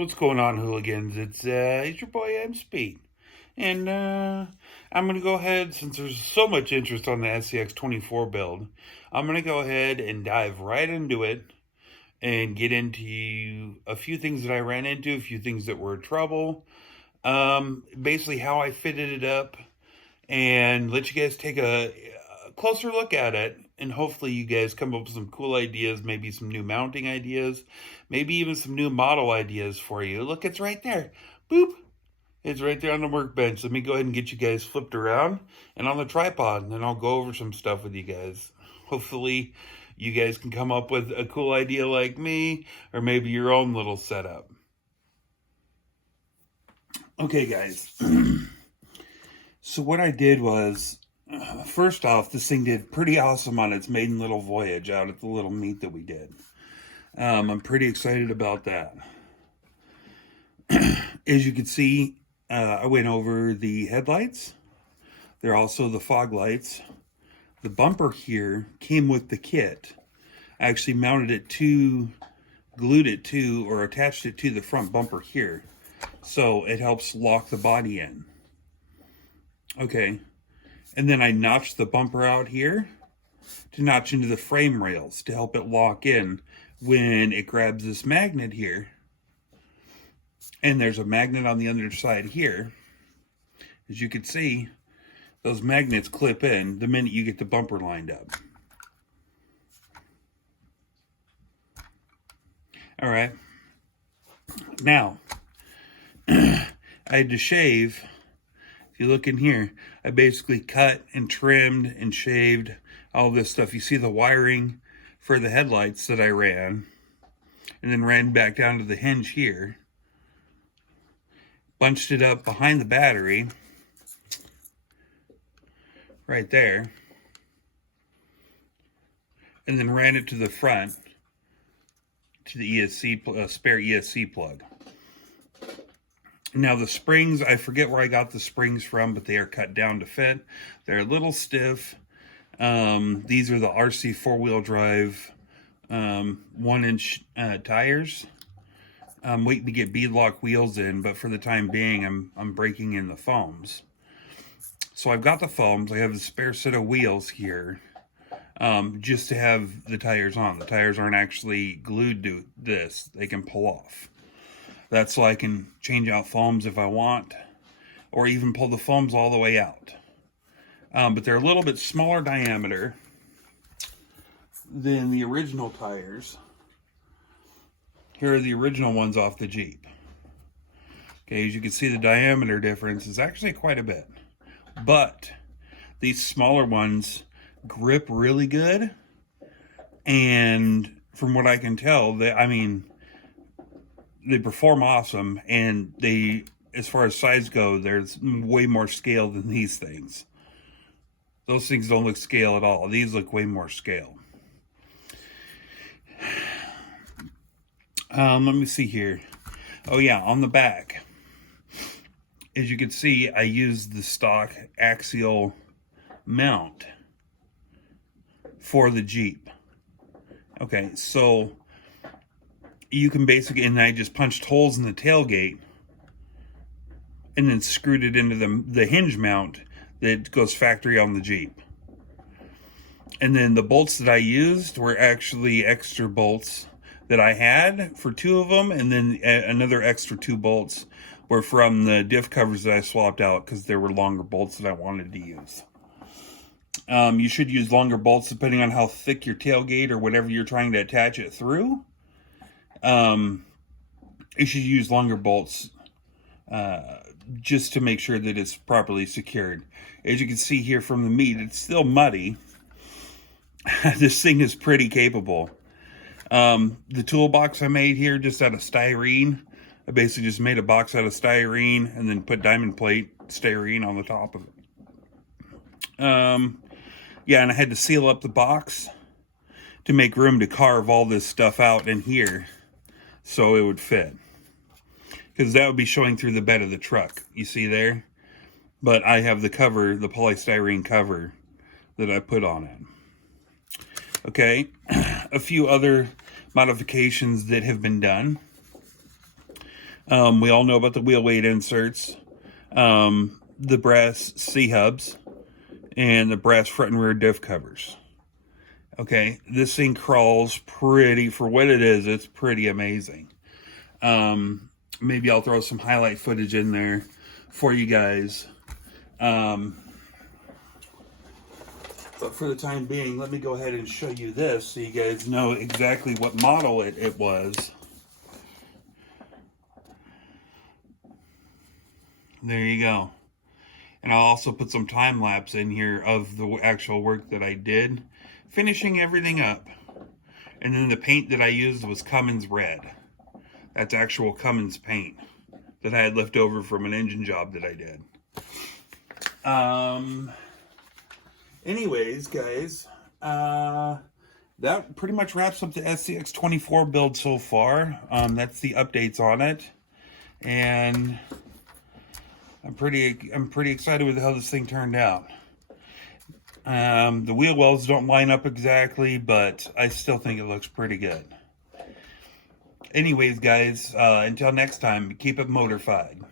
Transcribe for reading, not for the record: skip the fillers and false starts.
What's going on, hooligans? It's your boy M Speed, and I'm gonna go ahead, since there's so much interest on the Scx24 build. I'm gonna go ahead and dive right into it and get into a few things that I ran into, a few things that were trouble, basically how I fitted it up, and let you guys take a closer look at it. And hopefully you guys come up with some cool ideas, maybe some new mounting ideas, maybe even some new model ideas for you. Look, it's right there. Boop. It's right there on the workbench. Let me go ahead and get you guys flipped around and on the tripod, and then I'll go over some stuff with you guys. Hopefully you guys can come up with a cool idea like me, or maybe your own little setup. Okay, guys. So what I did was, first off, this thing did pretty awesome on its maiden little voyage out at the little meet that we did. I'm pretty excited about that. As you can see, I went over the headlights. They're also the fog lights. The bumper here came with the kit. I actually mounted it to, glued it to, or attached it to the front bumper here. So it helps lock the body in. Okay. And then I notched the bumper out here to notch into the frame rails to help it lock in when it grabs this magnet here. And there's a magnet on the underside here. As you can see, those magnets clip in the minute you get the bumper lined up. All right. Now, I had to shave. If you look in here, I basically cut and trimmed and shaved all this stuff. You see the wiring for the headlights that I ran, and then ran back down to the hinge here. Bunched it up behind the battery, right there, and then ran it to the front, to the ESC, spare ESC plug. Now the springs, I forget where I got the springs from, but they are cut down to fit. They're a little stiff. These are the RC four-wheel drive 1-inch tires. I'm waiting to get beadlock wheels in, but for the time being, I'm breaking in the foams. So I've got the foams. I have the spare set of wheels here, just to have the tires on. The tires aren't actually glued to this. They can pull off. That's so I can change out foams if I want, or even pull the foams all the way out. But they're a little bit smaller diameter than the original tires. Here are the original ones off the Jeep. Okay, as you can see, the diameter difference is actually quite a bit. But these smaller ones grip really good. And from what I can tell, they perform awesome, and they, as far as size go, there's way more scale than these things. Those things don't look scale at all. These look way more scale. Let me see here. Oh yeah, on the back, as you can see, I used the stock axial mount for the Jeep. Okay, so you can basically, and I just punched holes in the tailgate and then screwed it into the hinge mount that goes factory on the Jeep. And then the bolts that I used were actually extra bolts that I had for 2 of them, and then another extra 2 bolts were from the diff covers that I swapped out because there were longer bolts that I wanted to use. You should use longer bolts depending on how thick your tailgate or whatever you're trying to attach it through. You should use longer bolts just to make sure that it's properly secured. As you can see here from the meat, it's still muddy. This thing is pretty capable. The toolbox I made here just out of styrene. I basically just made a box out of styrene and then put diamond plate styrene on the top of it. Yeah, and I had to seal up the box to make room to carve all this stuff out in here so it would fit, because that would be showing through the bed of the truck, you see there. But I have the cover, the polystyrene cover that I put on it. Okay, a few other modifications that have been done. We all know about the wheel weight inserts, the brass C-hubs, and the brass front and rear diff covers. Okay, this thing crawls pretty, for what it is, it's pretty amazing. Maybe I'll throw some highlight footage in there for you guys. But for the time being, let me go ahead and show you this so you guys know exactly what model it was. There you go. And I'll also put some time lapse in here of the actual work that I did, finishing everything up. And then the paint that I used was Cummins Red. That's actual Cummins paint that I had left over from an engine job that I did. Anyways, guys, that pretty much wraps up the Scx24 build so far. That's the updates on it, and I'm pretty excited with how this thing turned out. The wheel wells don't line up exactly, but I still think it looks pretty good. Anyways, guys, until next time, keep it motorfied.